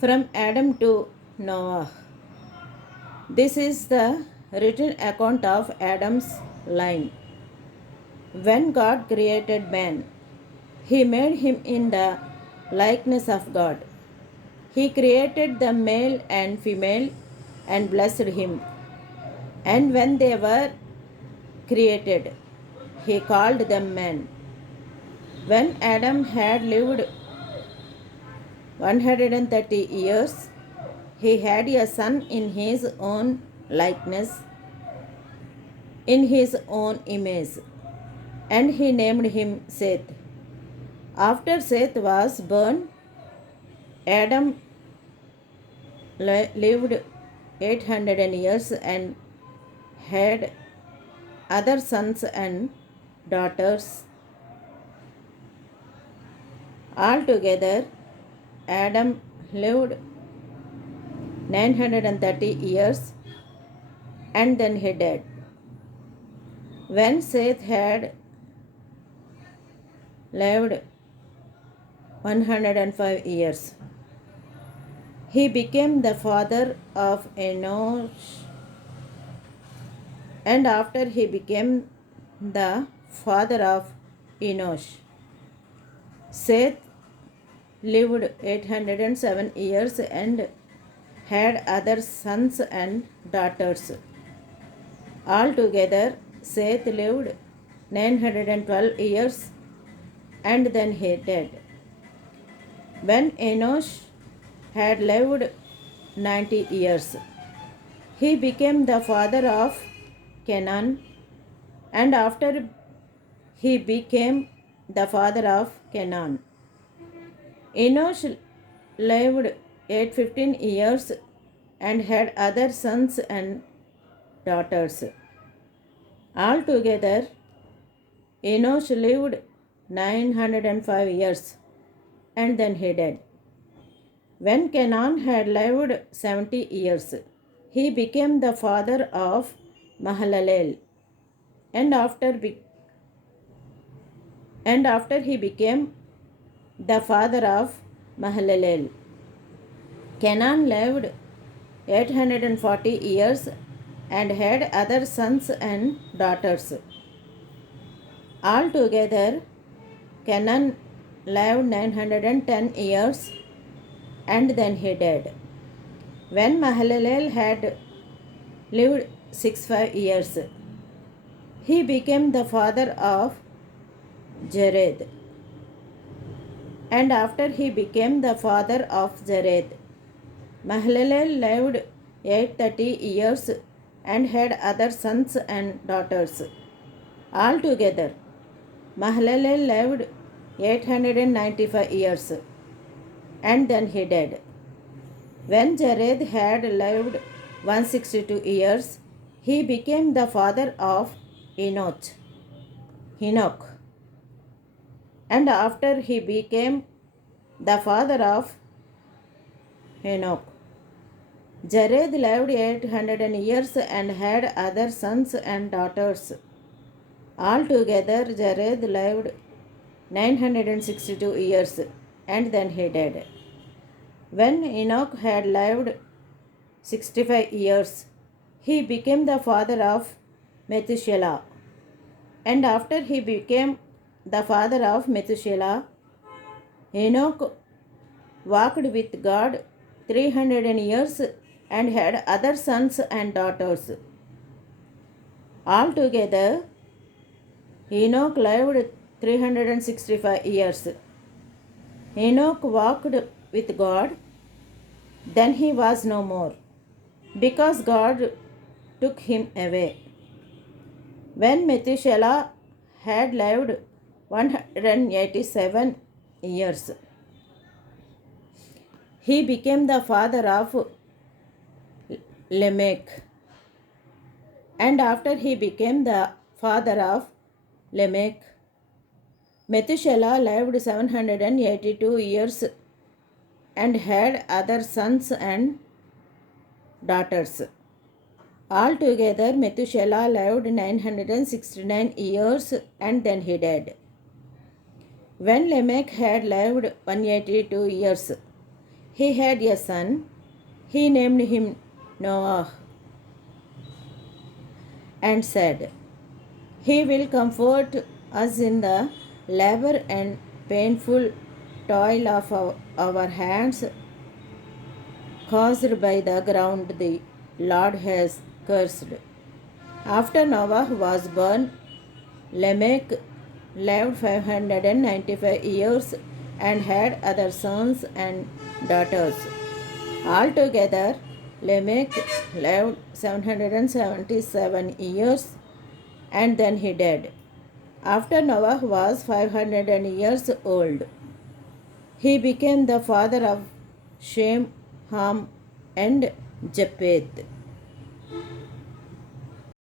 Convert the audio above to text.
From Adam to Noah. This is the written account of Adam's line. When God created man, he made him in the likeness of God. He created the male and female and blessed him. And when they were created, he called them man. When Adam had lived 130 years, he had a son in his own likeness, in his own image, and he named him Seth. After Seth was born, Adam lived 800 years and had other sons and daughters. Altogether, Adam lived 930 years and then he died. When Seth had lived 105 years, he became the father of Enosh, and after he became the father of Enosh, Seth lived 807 years and had other sons and daughters. Altogether, Seth lived 912 years and then he died. When Enosh had lived 90 years, he became the father of Canaan, and after he became the father of Canaan, Enosh lived 815 years and had other sons and daughters. Altogether, Enosh lived 905 years and then he died. When Canaan had lived 70 years, he became the father of Mahalalel, and after he became the father of Mahalalel, Canaan lived 840 years and had other sons and daughters. Altogether, Canaan lived 910 years and then he died. When Mahalalel had lived 65 years, he became the father of Jared, and after he became the father of Jared, Mahalalel lived 830 years and had other sons and daughters. Altogether, Mahalalel lived 895 years and then he died. When Jared had lived 162 years, he became the father of Enoch, and after he became the father of Enoch, Jared lived 800 years and had other sons and daughters. Altogether, Jared lived 962 years and then he died. When Enoch had lived 65 years, he became the father of Methuselah, and after he became the father of Methuselah, Enoch walked with God 300 years and had other sons and daughters. Altogether, Enoch lived 365 years. Enoch walked with God, then he was no more, because God took him away. When Methuselah had lived 187 years, he became the father of Lamech, and after he became the father of Lamech, Methuselah lived 782 years and had other sons and daughters. Altogether, Methuselah lived 969 years and then he died. When Lamech had lived 182 years, He had a son. He named him Noah and said, "He will comfort us in the labor and painful toil of our hands caused by the ground the Lord has cursed." After Noah was born, Lamech lived 595 years and had other sons and daughters. Altogether, Lamech lived 777 years and then he died. After Noah was 500 years old, he became the father of Shem, Ham, and Japheth.